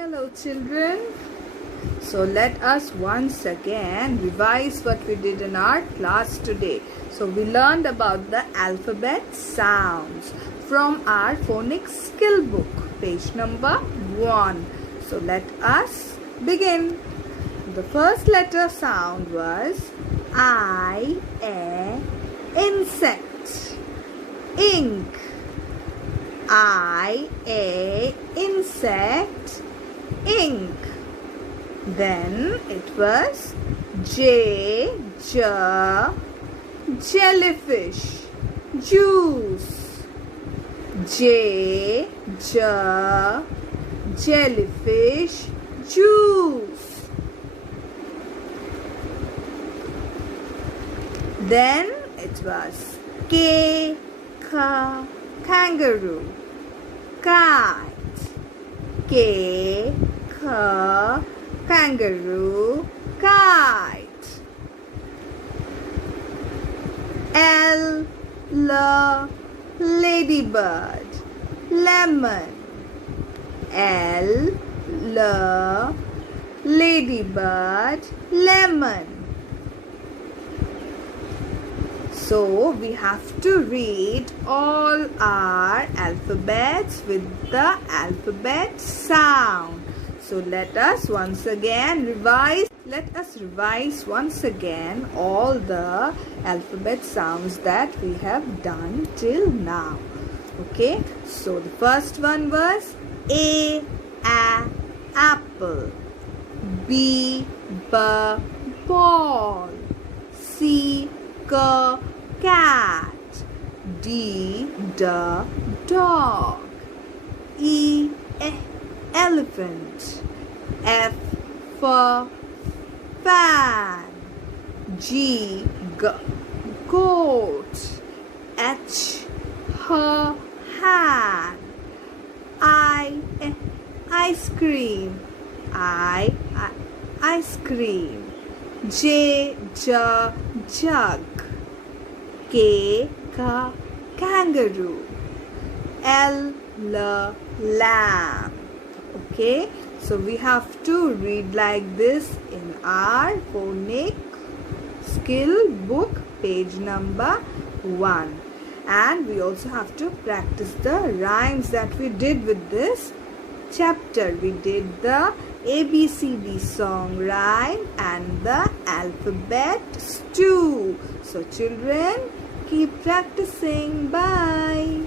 Hello children. So let us once again revise what we did in our class today. So we learned about the alphabet sounds from our phonics skill book, page number 1. So let us begin. The first letter sound was I, A, insect, ink. I, A, insect, ink. Then it was J, jellyfish, juice. J, jellyfish, juice. Then it was K, kangaroo, kite. K, kangaroo, kite. L, ladybird, lemon. L, ladybird, lemon. So we have to read all our alphabets with the alphabet sound. So let us once again revise. Let us revise once again all the alphabet sounds that we have done till now. Okay. So the first one was A, apple. B, ball. C, cat. D, dog. E, elephant. F, fan. G, goat. H, hand. I, ice cream. Ice cream. J, jug. K, kangaroo. L, lamb. Okay, so we have to read like this in our phonic skill book, page number 1. And we also have to practice the rhymes that we did with this chapter. We did the ABCD song rhyme and the alphabet stew. So children, keep practicing. Bye.